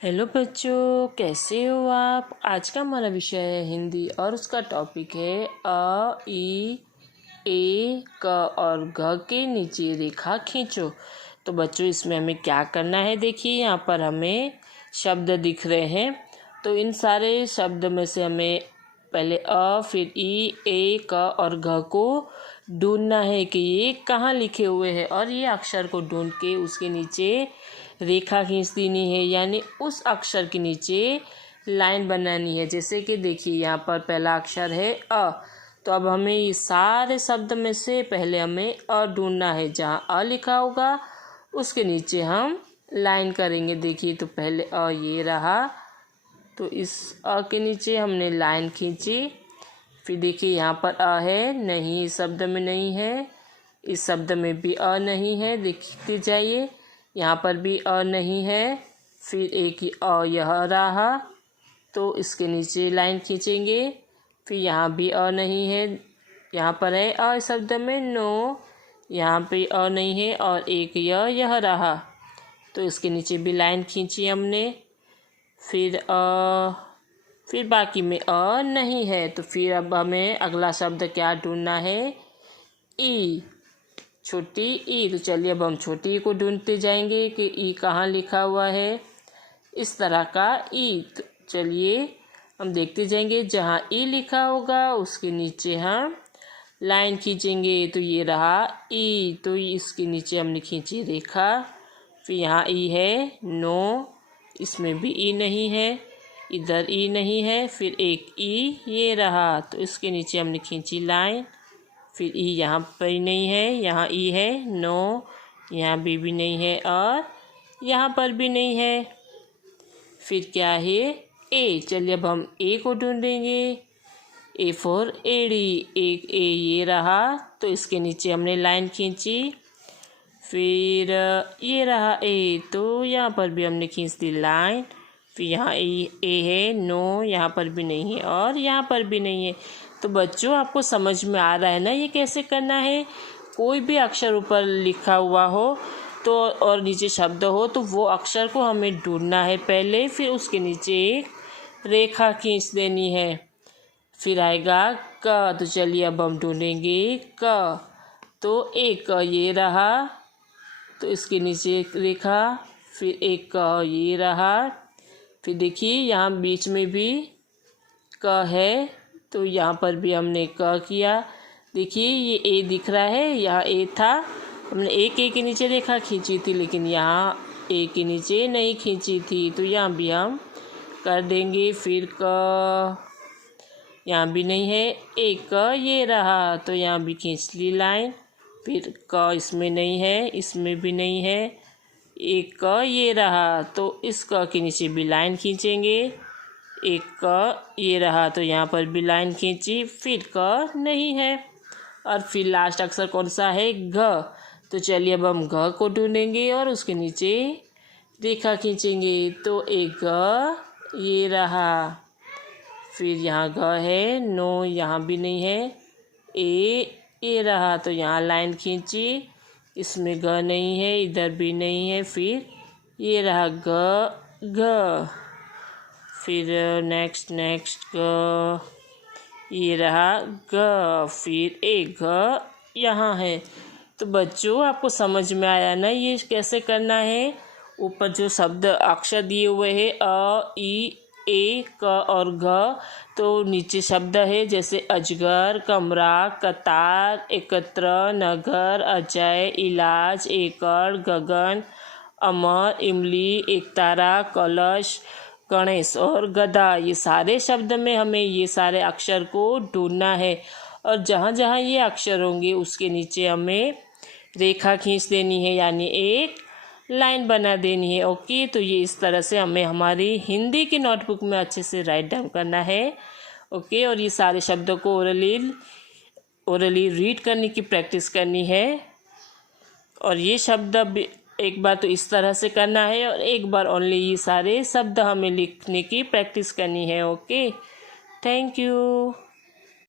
Hello बच्चों, कैसे हो आप। आज का हमारा विषय है हिंदी और उसका टॉपिक है अ, ई, ए, क और घ के नीचे रेखा खींचो। तो बच्चों इसमें हमें क्या करना है, देखिए यहाँ पर हमें शब्द दिख रहे हैं। तो इन सारे शब्द में से हमें पहले अ, फिर ई, ए, क और घ को ढूंढना है कि ये कहाँ लिखे हुए हैं, और ये अक्षर को ढूंढ के उसके नीचे रेखा खींच देनी है, यानी उस अक्षर के नीचे लाइन बनानी है। जैसे कि देखिए यहाँ पर पहला अक्षर है अ, तो अब हमें ये सारे शब्द में से पहले हमें अ ढूंढना है। जहाँ अ लिखा होगा उसके नीचे हम लाइन करेंगे। देखिए तो पहले अ ये रहा, तो इस अ के नीचे हमने लाइन खींची। फिर देखिए यहाँ पर अ है, नहीं इस शब्द में नहीं है, इस शब्द में भी अ नहीं है, देखते जाइए यहाँ पर भी अ नहीं है। फिर एक ही अ यह रहा, तो इसके नीचे लाइन खींचेंगे। फिर यहाँ भी अ नहीं है, यहाँ पर है अ शब्द में नो, यहाँ पे अ नहीं है, और एक यह रहा, तो इसके नीचे भी लाइन खींची हमने। फिर बाकी में अ नहीं है, तो फिर अब हमें अगला शब्द क्या ढूंढना है, ई, छोटी ई। तो चलिए अब हम छोटी ई को ढूंढते जाएंगे कि ई कहाँ लिखा हुआ है। इस तरह का ई, तो चलिए हम देखते जाएंगे, जहाँ ई लिखा होगा उसके नीचे हम लाइन खींचेंगे। तो ये रहा ई, तो इसके नीचे हमने खींची रेखा। फिर यहाँ ई है नो, इसमें भी ई नहीं है, इधर ई नहीं है। फिर एक ई ये रहा, तो इसके नीचे हमने खींची लाइन। फिर ई यहाँ पर नहीं है, यहाँ ई है नो, यहाँ भी नहीं है, और यहाँ पर भी नहीं है। फिर क्या है ए, चलिए अब हम ए को ढूंढेंगे। ए फॉर एड़ी, एक ए ये रहा, तो इसके नीचे हमने लाइन खींची। फिर ये रहा ए, तो यहाँ पर भी हमने खींच दी लाइन। फिर यहाँ ए है नो, यहाँ पर भी नहीं है, और यहाँ पर भी नहीं है। तो बच्चों आपको समझ में आ रहा है ना ये कैसे करना है। कोई भी अक्षर ऊपर लिखा हुआ हो तो और नीचे शब्द हो, तो वो अक्षर को हमें ढूंढना है पहले, फिर उसके नीचे एक रेखा खींच देनी है। फिर आएगा क, तो चलिए अब हम ढूंढेंगे क। तो एक ये रहा, तो इसके नीचे एक रेखा। फिर एक क ये रहा। फिर देखिए यहाँ बीच में भी क है, तो यहाँ पर भी हमने क किया। देखिए ये ए दिख रहा है, यहाँ ए था, हमने एक ए के नीचे रेखा खींची थी, लेकिन यहाँ ए के नीचे नहीं खींची थी, तो यहाँ भी हम कर देंगे। फिर क, यहाँ भी नहीं है, एक क ये रहा, तो यहाँ भी खींच ली लाइन। फिर क इसमें नहीं है, इसमें भी नहीं है, एक क ये रहा, तो इस क के नीचे भी लाइन खींचेंगे। एक क ये रहा, तो यहाँ पर भी लाइन खींची। फिर क नहीं है, और फिर लास्ट अक्षर कौन सा है, घ। तो चलिए अब हम घ को ढूंढेंगे और उसके नीचे रेखा खींचेंगे। तो एक घ ये रहा, फिर यहाँ घ है नो, यहाँ भी नहीं है, ये रहा, तो यहाँ लाइन खींची, इसमें घ नहीं है, इधर भी नहीं है। फिर ये रहा घ, फिर नेक्स्ट घ, ये रहा घ, फिर एक घ यहाँ है। तो बच्चों आपको समझ में आया ना ये कैसे करना है। ऊपर जो शब्द अक्षर दिए हुए हैं अ, ई, ए, क और घ, तो नीचे शब्द है जैसे अजगर, कमरा, कतार, एकत्र, नगर, अजय, इलाज, एकड़, गगन, अमर, इमली, एकतारा, कलश, गणेश और गधा। ये सारे शब्द में हमें ये सारे अक्षर को ढूंढना है, और जहाँ जहाँ ये अक्षर होंगे उसके नीचे हमें रेखा खींच देनी है, यानी एक लाइन बना देनी है। ओके, तो ये इस तरह से हमें हमारी हिंदी की नोटबुक में अच्छे से राइट डाउन करना है। ओके, और ये सारे शब्दों को ओरली रीड करने की प्रैक्टिस करनी है। और ये शब्द एक बार तो इस तरह से करना है, और एक बार ओनली ये सारे शब्द हमें लिखने की प्रैक्टिस करनी है। Okay, thank you.